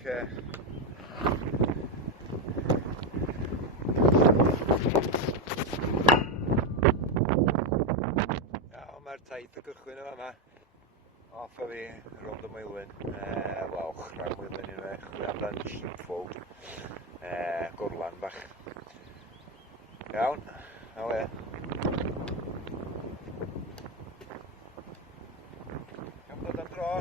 Iawn, mae'r taith y gychwyn yma yma. Off o fi, rownd y Moelwyn. Wel, ochrau'r Moelwyn unwaith. Chwilio amdan sheepfold. Gorlan bach. Iawn, na we. Iawn dod am dro.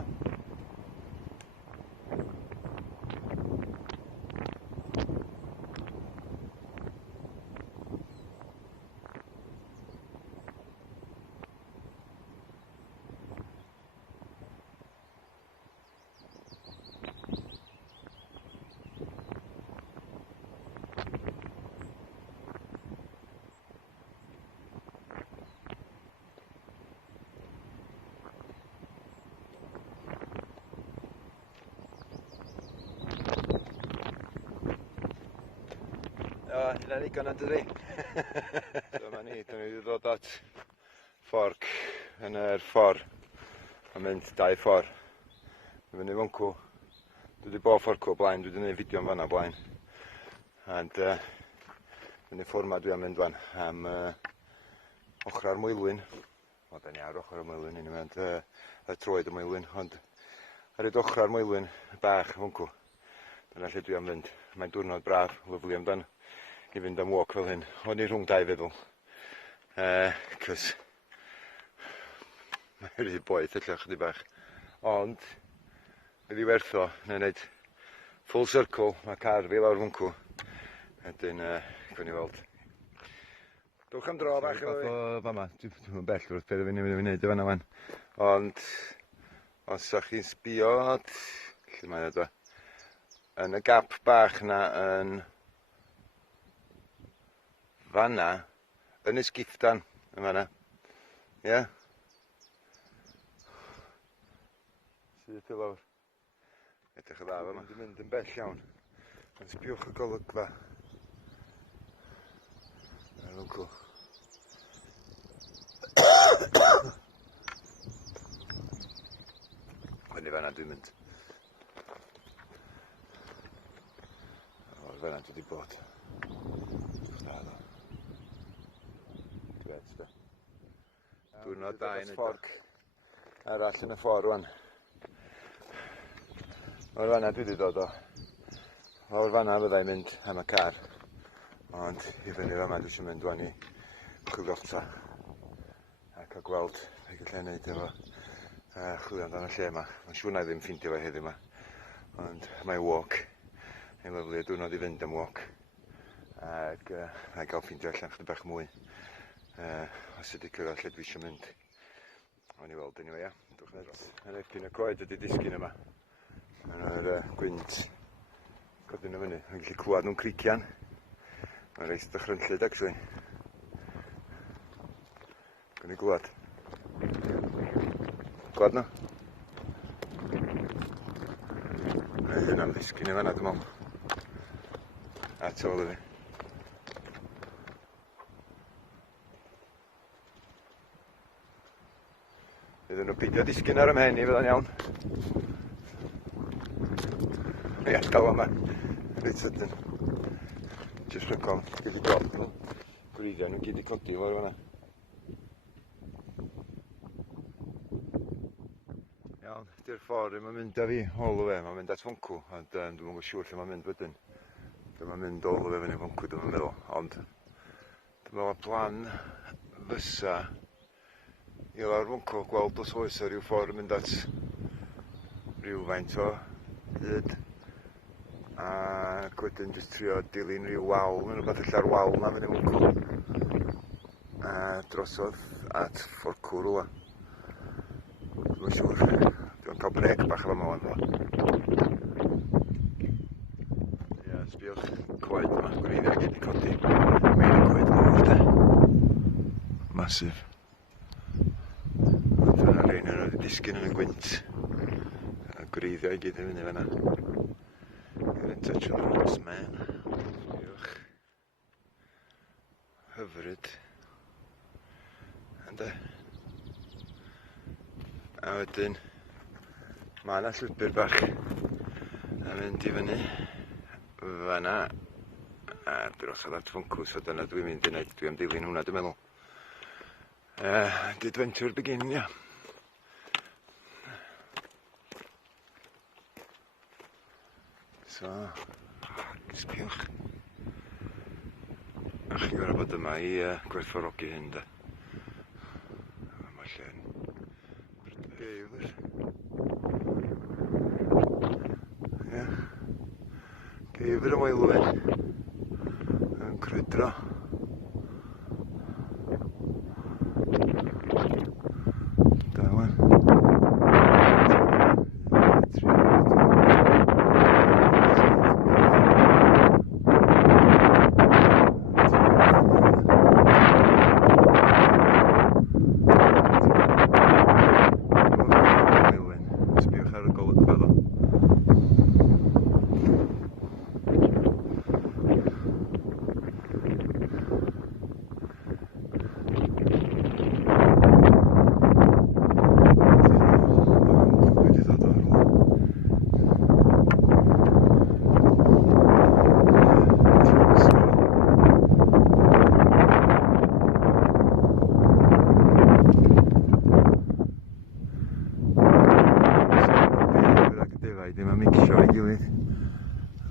Hynna ni gan ynddi. So yma ni, dyn ni wedi dod at fforc yn yr ffordd. Mae'n mynd 2 ffordd. Dwi'n fyny fwncw. Dwi wedi bod fforcw o blaen, dwi wedi gwneud fideo am fan'na o blaen. And fyny ffordd yma dwi am mynd fan am ochrau'r Moelwyn. O, da ni ar ochrau'r Moelwyn, ni'n mynd y troed y Moelwyn. Ond ar hyd ochrau'r Moelwyn, bach fwncw. Dyna lle dwi am fynd. Mae'n diwrnod braf, lyflu amdan i fynd am walk fel hyn. O'n i rhwng 2 feddwl. Cys mae'n rhy boeth ella chydig bach. Ond, wedi wertho, neu'n neud full circle, mae car fi lawr fwncw. Wedyn, gwn ni weld. Dwch am dro bach efo fi. Fama, dwi'n bell wrth beth fi'n wneud efo fan'na fan. Ond, os ydych chi'n sbio, lle mae'n edrych? Yn y gap bach na yn fan'na, yn y sgiftan yn fan'na. Ie? Sydd y lawr. Edrych y dda fo yma. Dwi'n mynd yn bell iawn. Yn sbiwch y golygfa. Yn wncw. Fyny fan'na dwi'n mynd. O'r fan'na dwi wedi bod. Diwrnod da yn y fforc arall yn y ffordd rwan. O'r fan'na dwi wedi dod o. O'r fan'na fyddai'n mynd am y car. Ond i fyny fama dwi eisiau mynd rwan i chwiliota. A cael gweld beth gallai wneud efo chwilio amdano lle yma. Mae'n siŵr na i ddim ffindio fe heddiw yma. Ond mae'n walk. Mae'n lyflu y diwrnod i fynd am walk. Ac na i gael ffindio allan chydig bach mwy. Os ydy cyrraedd lle dwi eisiau mynd. O'n i weld anyway, ia. Dwch net. Yn erbyn y coed ydy disgyn yma. Yn yr gwynt. Godyn nhw fyny. Mae'n gallu clywed nhw'n crician. Mae'n reis dychrynllyd, actually. Gwyn i glwad. Glwad nhw? Mae hyn am ddisgyn i fan'na, dwi'n meddwl. At ôl i fi. Iddyn nhw peidio disgyn ar ym mhen i fydda'n iawn. Ie, gael yma. Reit sydyn. Just rygol. Gyd i drop. Gwreiddiau nhw gyd i codi fo'r fan'na. Iawn, di'r ffordd mae'n mynd â fi ôl o fe. Mae'n mynd at fwncw. Ond dwi'n mwyn siŵr lle mae'n mynd wedyn. Mae'n mynd ôl o fe fyny fwncw, dwi'n meddwl. Ond dwi'n meddwl y plan fysa i lawr fwncw gweld os oes ryw ffordd mynd at rywfaint o hyd. Ac wedyn jyst trio dilyn ryw wal, mae'n rhywbeth alla'r wal na fyny fwncw. A drosodd at fforcw rwla. Dwi'n siŵr. Dwi'n cael brec bach efo yma wan. Ie, sbiwch coed yma, gwreiddiau gyd i codi. Mae'n y coed mawr de. Masif. Dyna rhain yn oedd disgyn yn y gwynt. A gwreiddiau gyd yn fyny fan'na. Get in touch with the roots, man. Sbiwch. Hyfryd. A wedyn, mae yna llwybr bach A mynd i fyny fan'na a drosodd at ffwncws, so dyna dwi'n mynd i wneud. Dwi am dilyn hwnna, dwi'n meddwl. The adventure begin, ia. So, sbiwch. A chi'n gorau bod yma i gwerthfawrogi hyn, de. Mae lle'n geifr. Ia. Geifr y Moelwyn. Yn crwydro. Da, wan.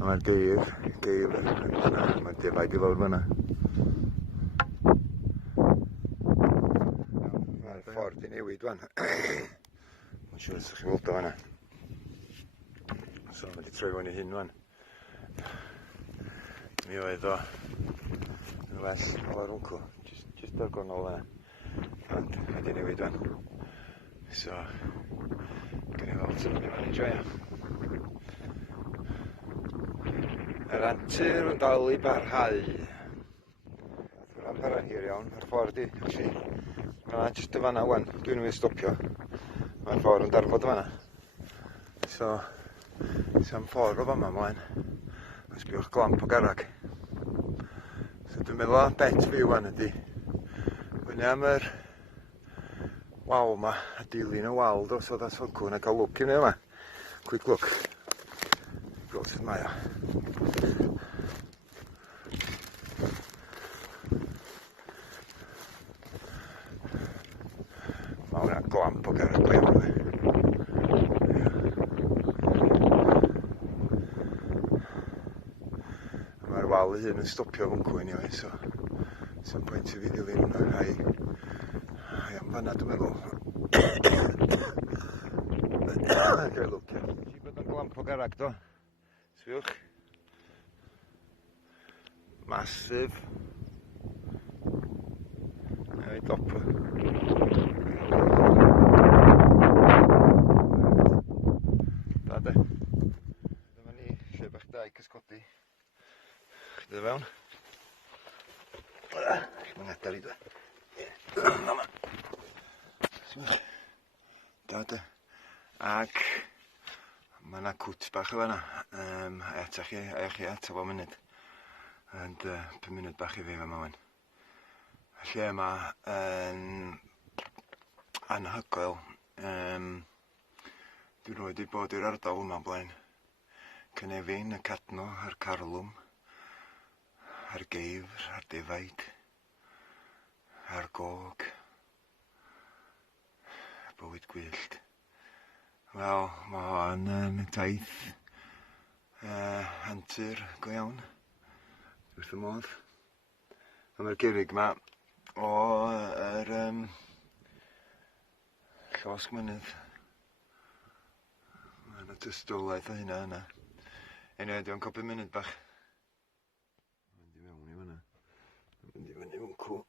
Mae'r geifr, mae'r defaid i lawr fan'na. Mae'r ffordd i newid wan. Mae'n siŵr os ydych chi'n weld o fan'na. So mae wedi troi fan i hyn wan. Mi oedd o yn well o'r wncw, jyst o'r gornol fan'na. Ond mae wedi newid wan. So, gan i weld sy'n mynd i'n enjoio. Yr antur yn dal i barhau. Mae'n parhau'n hir iawn, mae'r ffordd i, mae'n jyst y fan'na wan, dwi'n mynd i stopio. Mae'r ffordd yn darfod y fan'na. So, sa'n ffordd o fama mlaen. Os biwch glamp o garreg. So dwi'n meddwl o bet fi wan ydi. Fyny am yr wal yma, a dilyn y wal dos o ddasogwn a cael lwc i ni yma. Quick look. Gweld sydd mae o. Mae hwnna glamp o garreg o iawn. Mae'r wal ei hun yn stopio fwncw anyway, so sy'n pwynt i fi ddilyn hwnna. Ai am fan'na dwi'n meddwl. Gael lwcio. Ti'n bod yn glamp o garreg do? Sbiwch. Massive. Ei dopo. Da de. Dyma ni lle bach da i cysgodi. Chdi fewn. Mae'n adar i dwe. Yma. Sbiwch. Da de. Ac mae yna cwt bach o fan'na. Eto chi, chi eto fo munud. And 5 munud bach i fi fe yma wan. Y lle yma yn anhygoel. Dwi'n rhoi wedi bod i'r ardal yma blaen. Cynefin, y Cadno, a'r Carlwm, a'r Geifr, a'r Defaid, a'r Gog, a bywyd gwyllt. Wel, mae hon yn taith antur go iawn, wrth y modd. A mae'r gerrig yma o yr llosg mynydd. Mae yna tystiolaeth o hynna yna. Enw, dwi'n copi munud bach. Mynd i fewn i fan'na. Mynd i fyny wncw.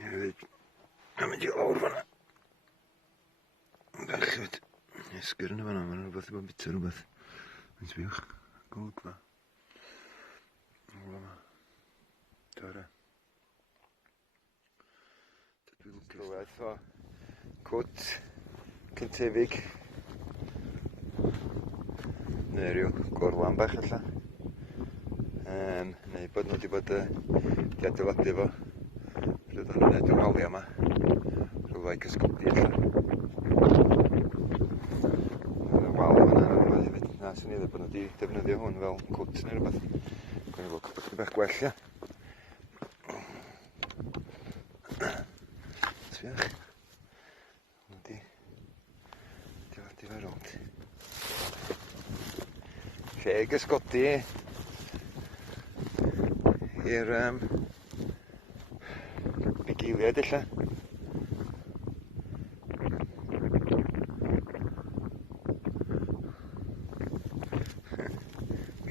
Hefyd, a mynd i lawr fan'na. Bechyd, esgyr yna fan'na, mae'n rhywbeth i bod bita rhywbeth. Yn sbiwch, golygfa. Olfa. Dore. Dwi'n clywed o cwt cytefig. Neu ryw gorlan bach alla. Neu bod nhw wedi bod di adeiladu fo. Pryd o'n nhw'n neud y walia yma. Rhywle i cysgodi alla. ni ddweud bod nhw wedi defnyddio hwn fel cwt neu rhywbeth. Gwyn i fod bod yn bach gwell, ia. Sfiach. Hwn wedi diladu fe rownd. Lle gysgodi i'r bugeiliad illa.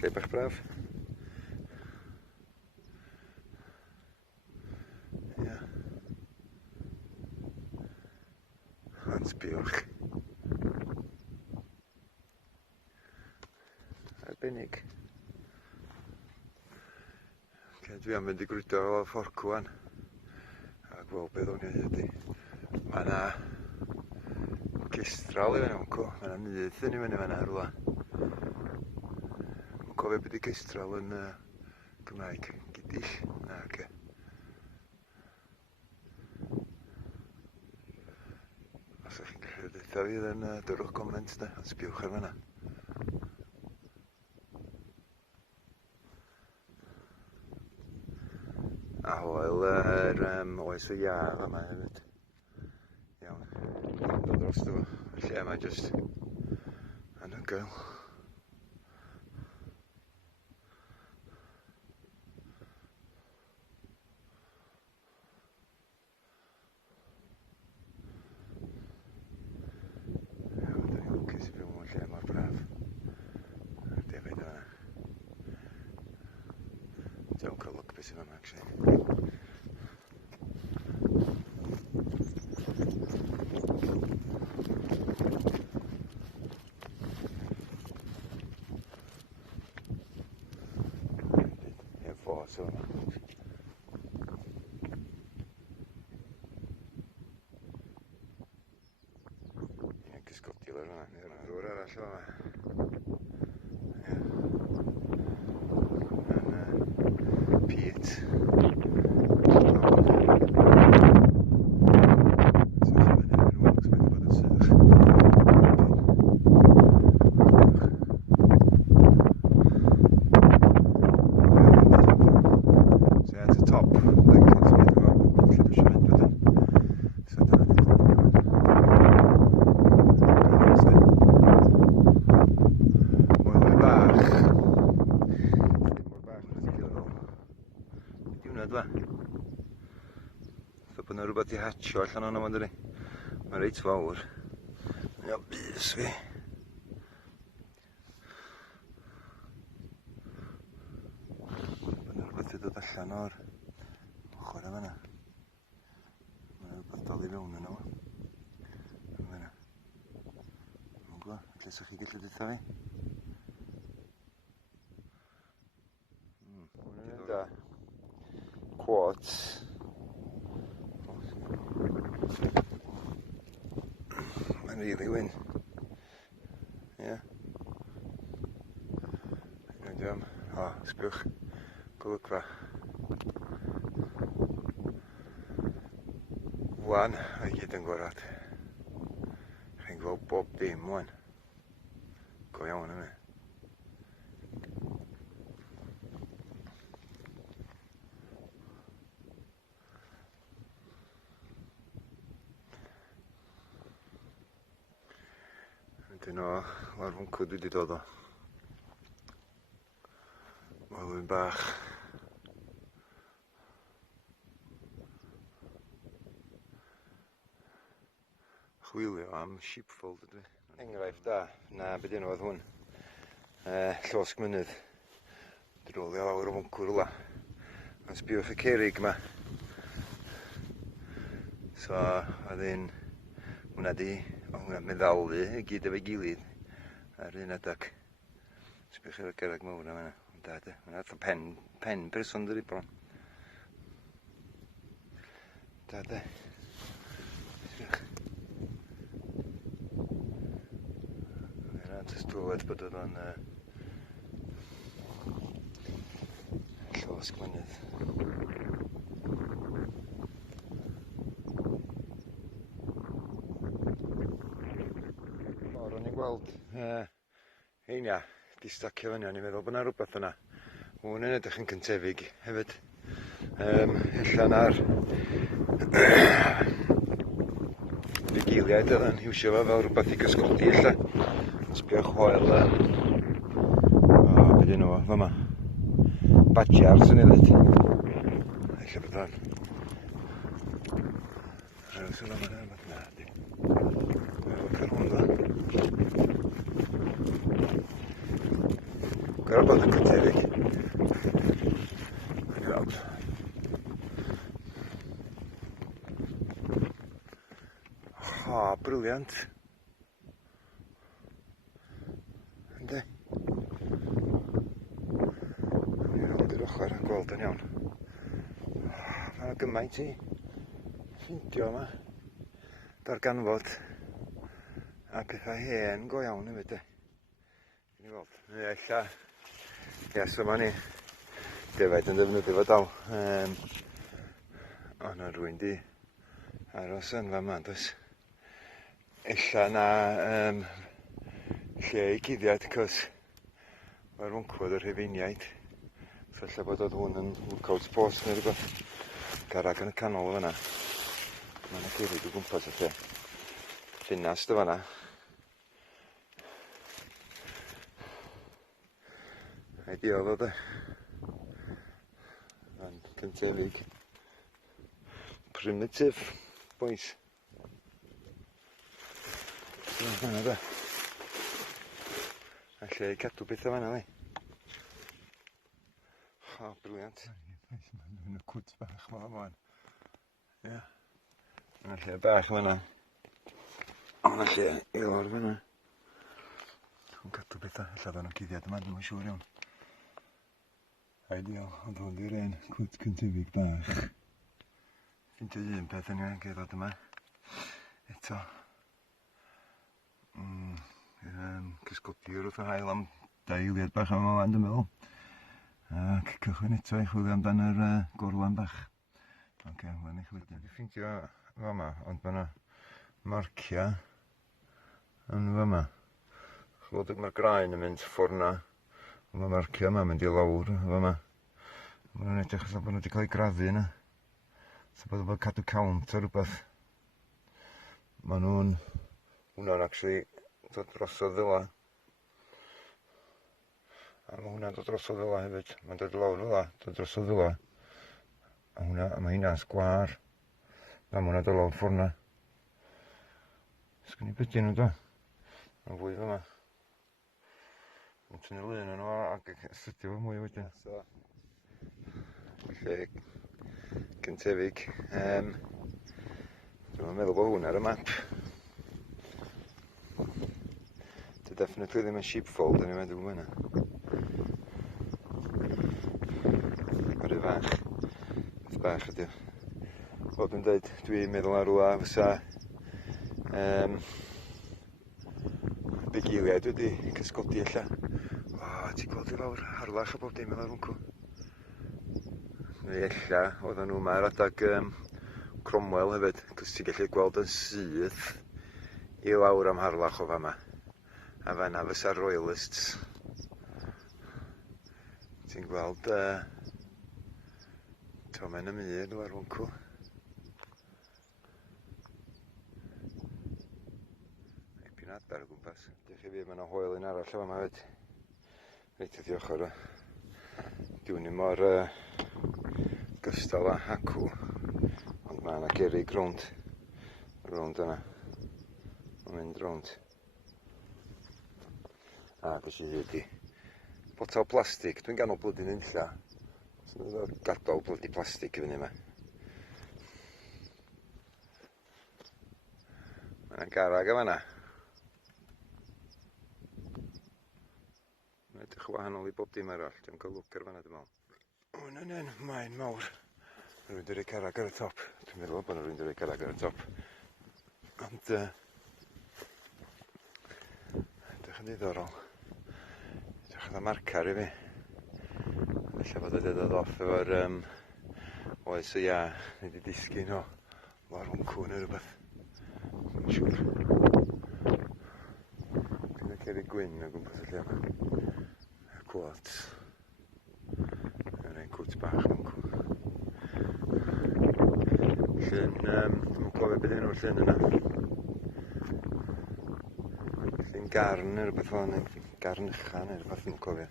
Lle bach braf. Ia. Ond sbiwch. Arbennig. Dwi am fynd i grwydro o fforc wan a gweld beth o'n i ydy. Mae yna gestral i fyny mwco, mae yna mynydd yn i fyny fyna rhywle. Mae'n cofio beth i gestral yn Gymraeg, gidill, na oce. Os ydych chi'n gallu dweud fi yn dyrwch comment da, ond sbiwch ar fyna. A hoel yr oes y iâ yma hefyd. Iawn, dwi'n dod dros fo. Y lle yma jyst anhygoel. Iawn, dwi'n lwcus i byw mewn lle mor braf. Yr defaid yma. Dwi'n cael lwc beth sy'n yma, actually. So ie, gysgodi lawr yna, neu rhywr arall o yma. Ie. Yn Pete. So bod yna rhywbeth i hatcho allan o'na ma'n dydi. Mae'n reit fawr. Mae'n iawn bus fi. Bod yna rhywbeth i dod allan o'r ochr yma. Mae'n rhywbeth dal i fewn yna fo. Yma. Mae'n gwybod, lle sa'ch chi gallu dweud fi? Hwna'n da. Quartz. Mae'n rili wyn. Ie. Hynny diolch. O, sbiwch. Golygfa. Wan, a gyd yn gorad. Chi'n gweld bob dim wan. Go iawn yma. Dyn o lawr fwncw dwi wedi dod o. Moelwyn bach. Chwilio am sheepfold ydw i. Enghraifft da, na beth enw oedd hwn. Llosg mynydd. Dwi rolio lawr o fwncw rwla. Ond sbiwch y cerrig yma. So, oedd un, hwnna di, hwnna'n meddalu i gyd efo'i gilydd ar un adag. Sbiwch ar y cerrig mawr yma. Da, de. Hwnna'n pen person dydi bron. Da, de. Sbiwch. Yna'n tystwled bod oedd o'n llosg mynydd. O'n i'n gweld heina di stacio fyny, o'n i'n meddwl bod yna rhywbeth yna. Hwn yn edrych yn cyntefig hefyd. Ella na'r bugeiliaid oedd yn hiwsio fo fel rhywbeth i gysgodi ella. Sbiwch hoel beth nhw fama. Badjar sy'n ei ddweud. Ella bod o'n. Rhaid sy'n yma rhaid na di. Gweld bod yn cyntefig. Yn gweld. O, briliant. Yndi. Ni weld yr ochr yn gweld yn iawn. Mae gymaint i ffindio yma. Darganfod. A pethau hen go iawn hefyd de. Ni weld. Ella. Ia, so ma ni defaid yn defnyddio fo dal. O, na rwy'n di aros yn fama, does. Ella na lle i cuddiad, cos mae'r wncwyd yr Rhufeiniaid. So ella bod oedd hwn yn lookout post neu rhywbeth. Garag yn y canol fyna. Mae yna gerig o gwmpas y lle. Ffinast o fanna. Ideal o de. Fan cyntefig. Primitive, boys. Fanna de. A lle i cadw bethau fanna li. O, briliant. Mae'n y cwt bach ma fan. Ia. Yna lle bach fanna. Yna lle i lawr fanna. Yn cadw bethau. Ella fan o cuddiad yma, ddim yn siŵr iawn. Ideal, ond hwn di'r un cwt cyntefig bach. Ffindio un peth yn iawn geirod yma. Eto. Cysgodi wrth y hael am 2 eiliad bach am yma, dwi'n meddwl. Ac cychwyn eto i chwilio amdan yr gorlan bach. Ok, hwn i chwilio. Dwi'n ffindio fama, ond mae yna marcia yn fama. Chwilio mae'r graen yn mynd ffordd na. Mae marcia yma'n mynd i lawr fama. Mae nhw'n edrych allan bod nhw wedi cael ei grafu yna. So bod nhw'n cadw count o rhywbeth. Mae nhw'n... Hwna'n actually dod drosodd ddyla. A mae hwnna'n dod drosodd ddyla hefyd. Mae'n dod lawr ddyla, dod drosodd ddyla. A mae hynna'n sgwar. Na, mae hwnna'n dod lawr ffordd na. Sgyn i bydyn nhw do. Mae'n fwy fama. Mae'n tynnu lun yn o ac astudio fo mwy wedyn. So, lle cyntefig. Dwi'n meddwl bod hwn ar y map. Dy definitely ddim yn sheepfold yn ei meddwl hwnna. Yr un fach. Beth bach ydy. Fel dwi'n dweud, dwi'n meddwl ar rwla fysa bugeiliaid wedi cysgodi ella. O, ti'n gweld i lawr harlach a bob dim fel hwncw. Neu ella, oedden nhw yma ar adag Cromwell hefyd, cos ti'n gallu gweld yn syth i lawr am harlach o fama. A fanna fysa'r royalists. Ti'n gweld tomen y mynydd o'r hwncw. Epyn adar o gwmpas. Diolch i fi, mae yna hoel un arall o fama hefyd. Reit o ddiolch o. Dwi'n ni mor gystal â hacw, ond mae yna gerig rownd yna. Mae'n mynd rownd. A beth sydd wedi botal plastig. Dwi'n ganol blwyddyn unlla. So dwi'n gadael blydi plastig i fyny yma. Mae yna garag yma yna. Mae'n edrych yn wahanol i bob dim arall. Dwi'n cael lwc ar fanna dwi'n meddwl. Hwn yn un maen mawr. Rwy'n dweud carag ar y top. Dwi'n meddwl bod rwy'n dweud carag ar y top. Ond edrych yn ddiddorol. Edrych yn marcar i fi. Alla fod y dod off efo'r oes o ia. Ni wedi disgyn o lawr hwncw neu rhywbeth. Dwi'n siŵr. Dwi'n cerig gwyn o gwmpas y lle yma. cwot. Yn ein cwt bach mwncw. Llyn, dwi'n cofio beth enw'r llyn yna. Llyn garn neu rhywbeth fel yna, garn uchan neu rhywbeth dwi'n cofio.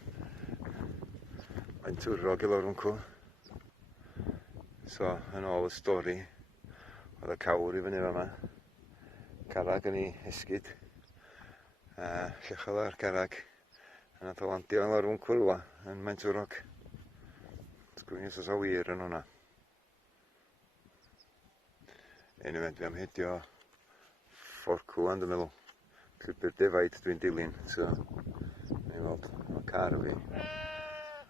Mae'n Twrog i lawr mwncw. So, yn ôl y stori, oedd y cawr i fyny fama. Carrag yn ei esgyd. Llechodd ar carrag. A nath o landio yn lawr mwncw rwa, yn Maen Twrog. Sgwini os oes o wir yn hwnna. Anyway, dwi am hedio fforcw yn dwi'n meddwl. Llwybr defaid dwi'n dilyn, so ni'n weld o car o fi.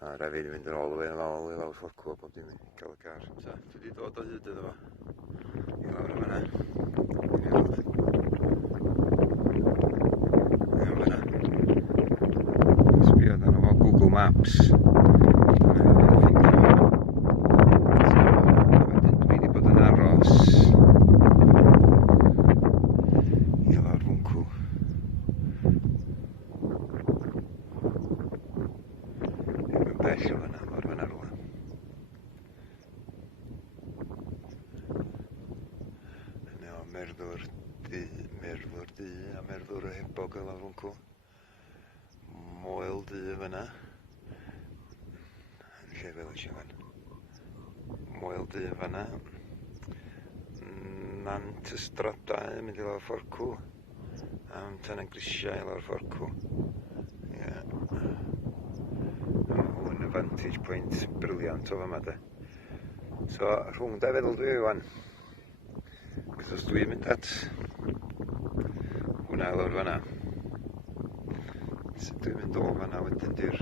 A rai fi wedi mynd yn ôl o fe yn ôl i lawr fforcw a bob dim i cael y car. So, dwi wedi dod o hyd iddo fo. I lawr o fyna. Ni'n weld. Ni'n fyna. Sbio dan o Google Maps. Dwi wedi bod yn aros i lawr fwncw. Ddim yn bell o fyna, mor fyna rwan. Yna o merddwr du a merddwr o hebog o lawr fwncw. Moel du fyna. Yn lle fel eisiau fan. Moel du fyna. Nant ystradau yn mynd i lawr fforcw. Am tan yn grisiau i lawr fforcw. Ie. Hwn y vantage point briliant o fyma de. So, rhwng da feddwl dwi wan. Os dwi'n mynd at hwnna lawr fyna. Sut dwi'n mynd o fyna wedyn di'r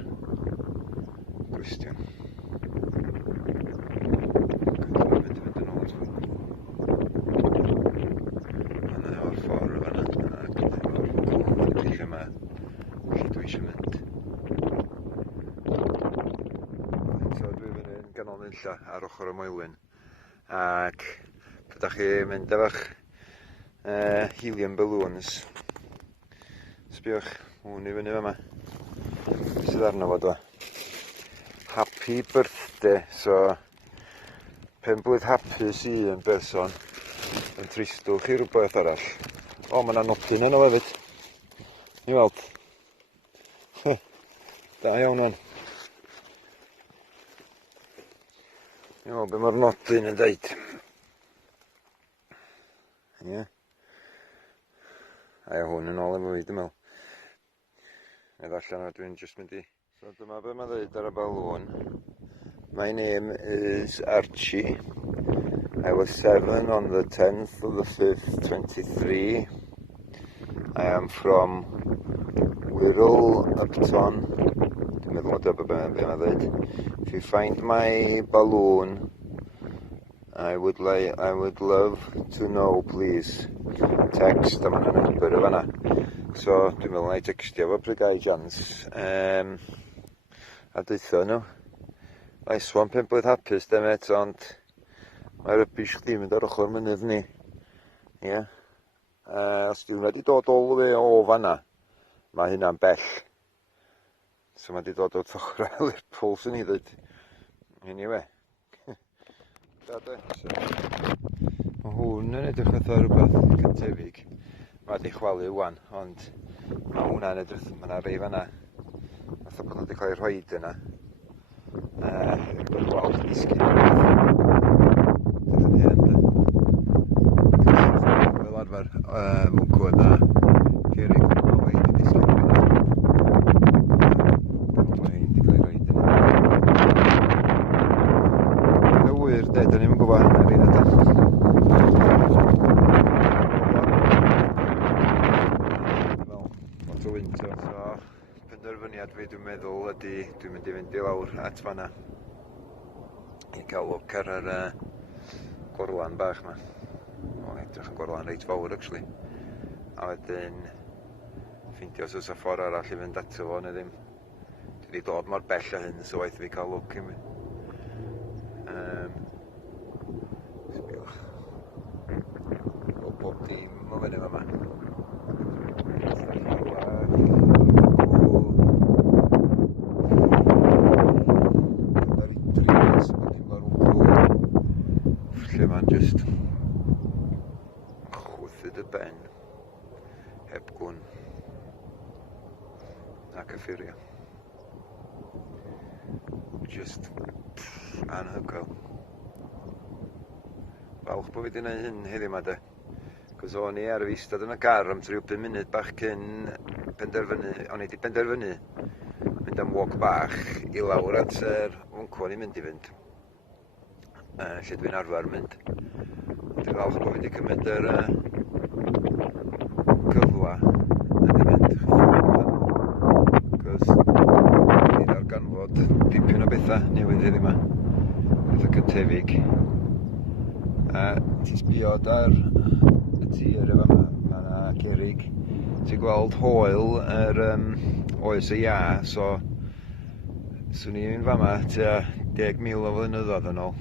gwestiwn. Dwi'n mynd yn ôl trwy. Yna o'r ffordd o fyna. Ac yn o'r ffordd lle yma. Lle dwi eisiau mynd. So dwi fyny yn ganol nunlla ar ochr y Moelwyn. Ac ydych chi mynd efo'ch helium balloons. Sbiwch hwn i fyny yma. Sydd arno fo dwa. Happy birthday. So, penblwydd hapus i un berson yn tristwch i rhywbeth arall. O, mae yna nodyn yno hefyd. Ni weld. Da iawn o'n. Ni weld be mae'r nodyn yn deud. Ie. A hwn yn ôl efo fi, dwi'n meddwl. Neu allan o dwi'n just mynd i. So dyma be mae'n dweud ar y balloon. My name is Archie. I was 7 on the 10th of the 5th, 23. I am from Wirral, Upton. Dwi'n meddwl o dyma be mae'n dweud. If you find my balloon, I would love to know, please. Text, a mae'n number o fanna. So, dwi'n meddwl na i textio fo pryd gai jans. A dweithio nhw. Nice one, penblwydd hapus, demet, ond mae rybys chdi mynd ar ochr mynydd ni. Ie. Os dwi'n wedi dod o le o fanna, mae hynna'n bell. So mae wedi dod o tochr a Lerpwl, sy'n ni ddweud. Anyway. Mae hwn yn edrych fatha rhywbeth cytefig. Mae wedi chwalu wan, ond mae hwnna'n edrych, mae yna rei fanna. Fatha bod nhw wedi cael ei rhoid yna. Rhywbeth wal yn disgyn. Dyna ni hyn. Fel arfer, mwncw yna. Cerig o weid i disgyn. Mae hyn wedi cael ei rhoid yna. Mae'n wyr, de, da ni'n gwybod hynny rhaid ydyn. Lot o winter. So, penderfyniad fi dwi'n meddwl ydy dwi'n mynd i fynd i lawr at fanna i gael look ar yr gorlan bach yma. O, edrych yn gorlan reit fawr, actually. A wedyn ffeindio os oes y ffordd arall i fynd ato fo neu ddim. Dwi wedi dod mor bell a hyn, so waith fi cael look i mi. Sbiwch. O bob dim o fyny yma. na cyffurio. Just anhygoel. Falch bod fi wedi gwneud hyn heddiw yma de. Cos o'n i ar y eistedd yn y car am ryw 5 munud bach cyn penderfynu, o'n i wedi penderfynu mynd am walk bach i lawr at yr wncw o'n i'n mynd i fynd. Lle dwi'n arfer mynd. Dwi'n falch bod fi wedi cymryd yr cyfla ydy mynd cos wedi darganfod dipyn o bethau newydd heddiw yma. Bethau cytefig. A ti'n sbiod ar y tir efo yma, mae yna cerrig. Ti'n gweld hoel yr oes y ia, so swn i'n mynd fama tua 10,000 o flynyddoedd yn ôl.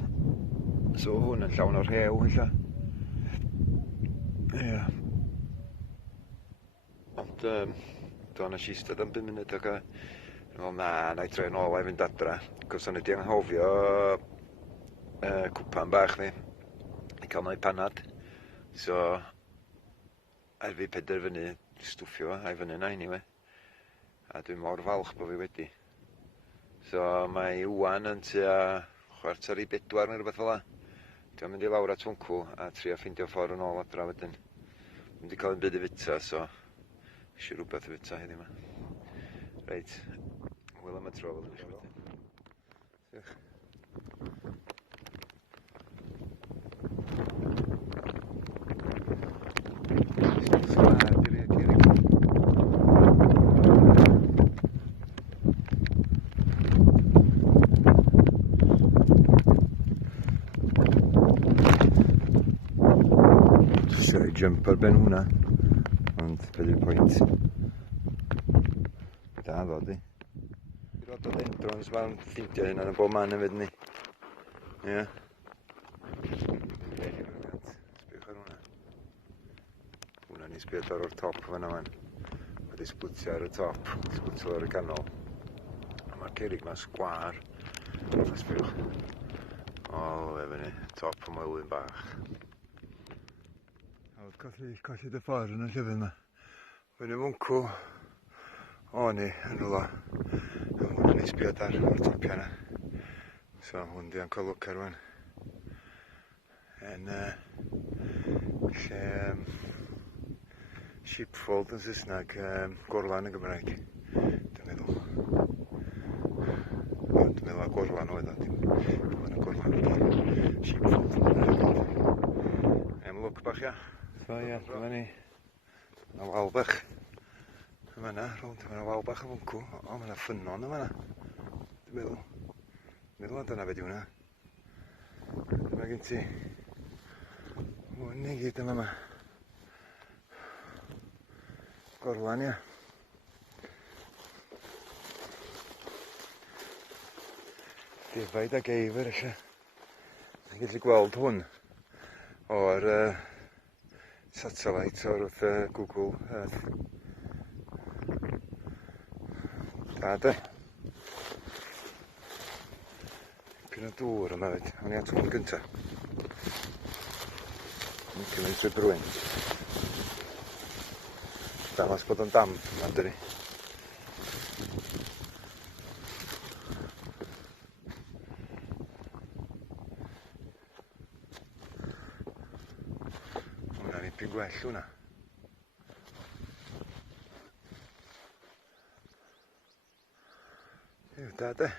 So hwn yn llawn o'r rhew, illa. Ie. Ond, do nes i eistedd am 5 munud ac wel na i troi yn ôl a fynd adra. Cos o'n i wedi anghofio cwpan bach fi. I cael no'i panad. So, ar fi penderfynu stwffio a'i fyny na anyway. A dwi'n mor falch bod fi wedi. So, mae wan yn tua 3:45 neu rhywbeth fel 'na. Dwi'n mynd i lawr at wncw a trio ffeindio ffordd yn ôl adra wedyn. Dwi'n mynd i cael yn byd i fita, so eisiau rhywbeth i fita heddiw yma. Reit, hwyl am y tro fel ydych chi wedyn. Diolch. Jump ar ben hwnna, ond be di'r pwynt? Da ddod i. Rhododendrons ma'n ffindio hynna yn bob man hefyd ni. Ie. Sbiwch ar hwnna. Hwnna ni sbiwch ar o'r top fan'na man. Wedi sblwtio ar y top, sblwtio ar y canol. A mae'r cerrig ma'n sgwar. Sbiwch. O, efo ni, top o Moelwyn bach. Colli dy ffordd yn y llyfr yma. Fyny mwncw o'n i yn rhywle. Hwnnw ni sbiod ar o'r topia yna. So hwn di Uncle Look ar wan. Yn lle sheepfold yn Saesneg, gorlan yn Gymraeg. Dwi'n meddwl. Dwi'n meddwl a gorlan oedd o. Dwi'n meddwl gorlan. Sheepfold. Look bach ia. So ie, dyma ni. Yna wal bach. Yma yna, rownd, yma yna wal bach o fwncw. O, mae yna ffynon yma yna. Dwi'n meddwl dyna fe di hwnna. Dyma gen ti. Hwn i gyd yma yma. Gorlan ia. Defaid ag eifr eisiau. Dwi'n gallu gweld hwn o'r satellite o'r Google Earth. Da de. Pyn o dŵr yma fyd. O'n i at hwn gynta. Yn cymryd trwy brwyn. Damas bod o'n damp yma dyri. Dipyn gwell hwnna. Yw, da de.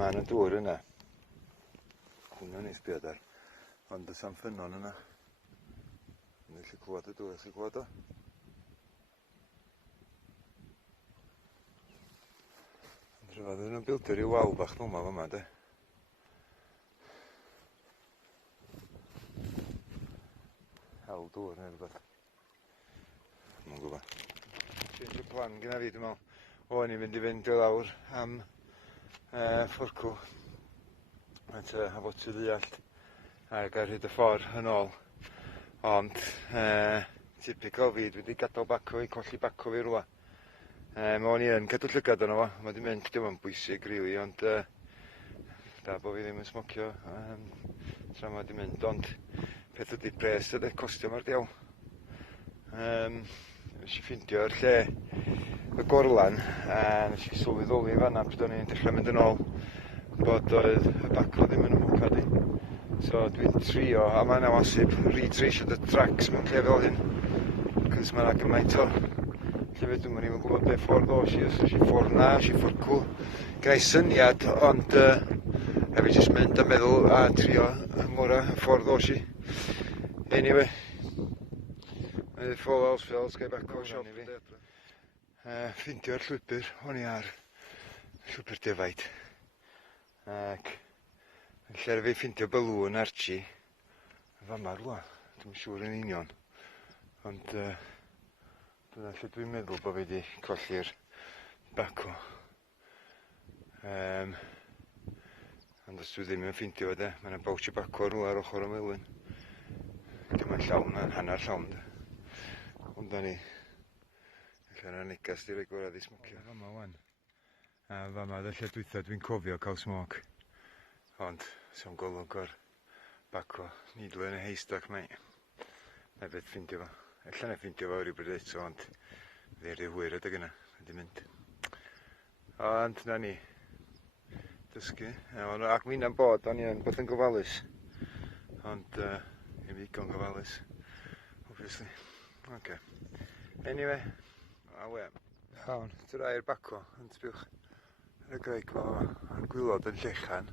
Mae yna dŵr yna. Hwnnw ni sbiad ar. Ond y sam ffynon yna. Yn gallu clywed y dŵr, chi'n clywed o? Ond rhyfedd yn bildio ryw wal bach nhw yma fyma, de. Hel dŵr neu rhywbeth. Mae'n gwybod. Change of plan gyda fi, dwi'n meddwl. O'n i'n mynd i lawr am ffwrcw. At hafod sydd ddeallt ac ar hyd y ffordd yn ôl. Ond typical fi, dwi wedi gadael bacw i colli bacw fi rŵan. Mae o'n i yn cadw llygad yno fo, mae wedi mynd, dim yn bwysig rili, ond da bo fi ddim yn smocio tra mae wedi mynd, ond peth ydy pres ydy costio mae'r diawl. Nes i ffeindio'r lle y gorlan a nes i sylweddoli fan'na pryd o'n i'n dechrau mynd yn ôl bod oedd y bacw ddim yn ymwcad i. So dwi'n trio, a mae'n awasib retreisio y tracks mewn lle fel hyn, cos mae'n gymaint o llefydd dwi'n mynd i'n gwybod be ffordd o si, os oes i ffordd na, os i ffordd cwl. Gwneud syniad, ond a fi jyst mynd a meddwl a trio ymwra y ffordd o si. Anyway, full house fells, gai bacw siop i fi. Ffeindio'r llwybr, o'n i ar llwybr defaid. Ac yn lle fi ffeindio balŵn archi, fama rwan, dwi'n siŵr yn union. Ond dyna lle dwi'n meddwl bod fi wedi colli'r bacw. Ond os dwi ddim yn ffeindio fo de, mae yna bawch o bacw ar ar ochr y Moelwyn. Dim yn llawn, hanner llawn de. Ond da ni, allan ar negas di roi gwrdd i smocio. Fama wan. A fama dy lle dwytha dwi'n cofio cael smog. Ond, sy'n golwg o'r bacw, nidlo yn y haystack mai. Na beth ffindio fo. Allan ei ffindio fo rhywbryd eto, ond fe rhyw hwyr ydy gyna, wedi mynd. Ond na ni, dysgu. Ac mi na'n bod, o'n i yn bod yn gofalus. Ond, i fi digon gofalus, obviously. Okay. Anyway, awe. Iawn, drai'r bacw, yn sbiwch ar y graig fo, a'r gwylod yn llechan.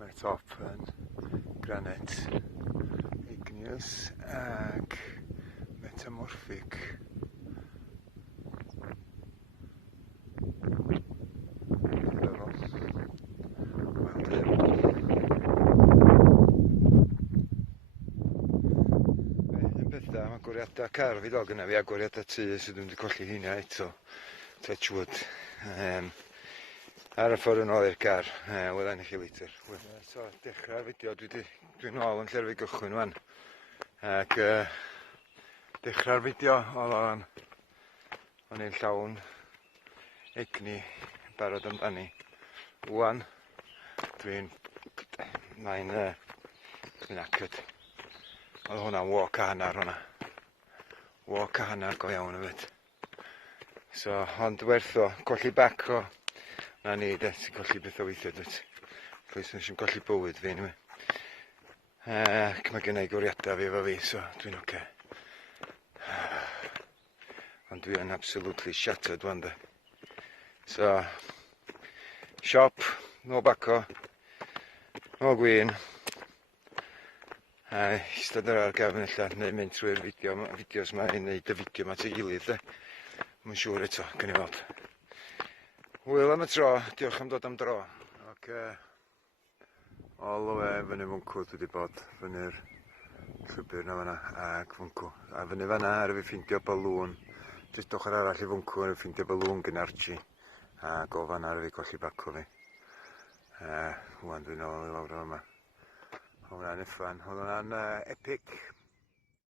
Mae'r top yn granit, igneous ac metamorphic. Mae agoriadau car fi ddol gyna fi, agoriadau tŷ sydd wedi colli hynna eto, touch wood. Ar y ffordd yn ôl i'r car, wyddai'n i chi litr. So, dechrau'r fideo, dwi'n ôl yn llerfi gychwyn wan. Ac dechrau'r fideo, o'n i'n llawn egni barod amdani. Wan, dwi'n acyd. Oedd hwnna'n walk a hanner hwnna. Walk a hanner go iawn y fyd. So, ond werth o, colli bac o. Na ni, de, ti'n colli beth o weithio, dweud. Chos nes i'n colli bywyd fi, anyway. Ac mae gennau gwriadau fi efo fi, so dwi'n oce. Ond dwi yn absolutely shattered wan, de. So, siop, no baco, no gwyn. Istad ar gefn allan, neu mynd trwy'r fideos yma i wneud y fideo yma at ei gilydd, de. Mae'n siŵr eto, gynnu fod. Hwyl am y tro, diolch am dod am dro. Ac all the way fyny fwncw dwi wedi bod, fyny'r llwybr na fanna, ag fwncw. A fyny fanna ar y fi ffindio balŵn, jyst ochr arall i fwncw, ar y ffindio balŵn gyn archi, ac o fanna ar y fi colli bacw fi. Hwan dwi'n ôl i lawr o yma. Hwna'n uffan, hwna'n epic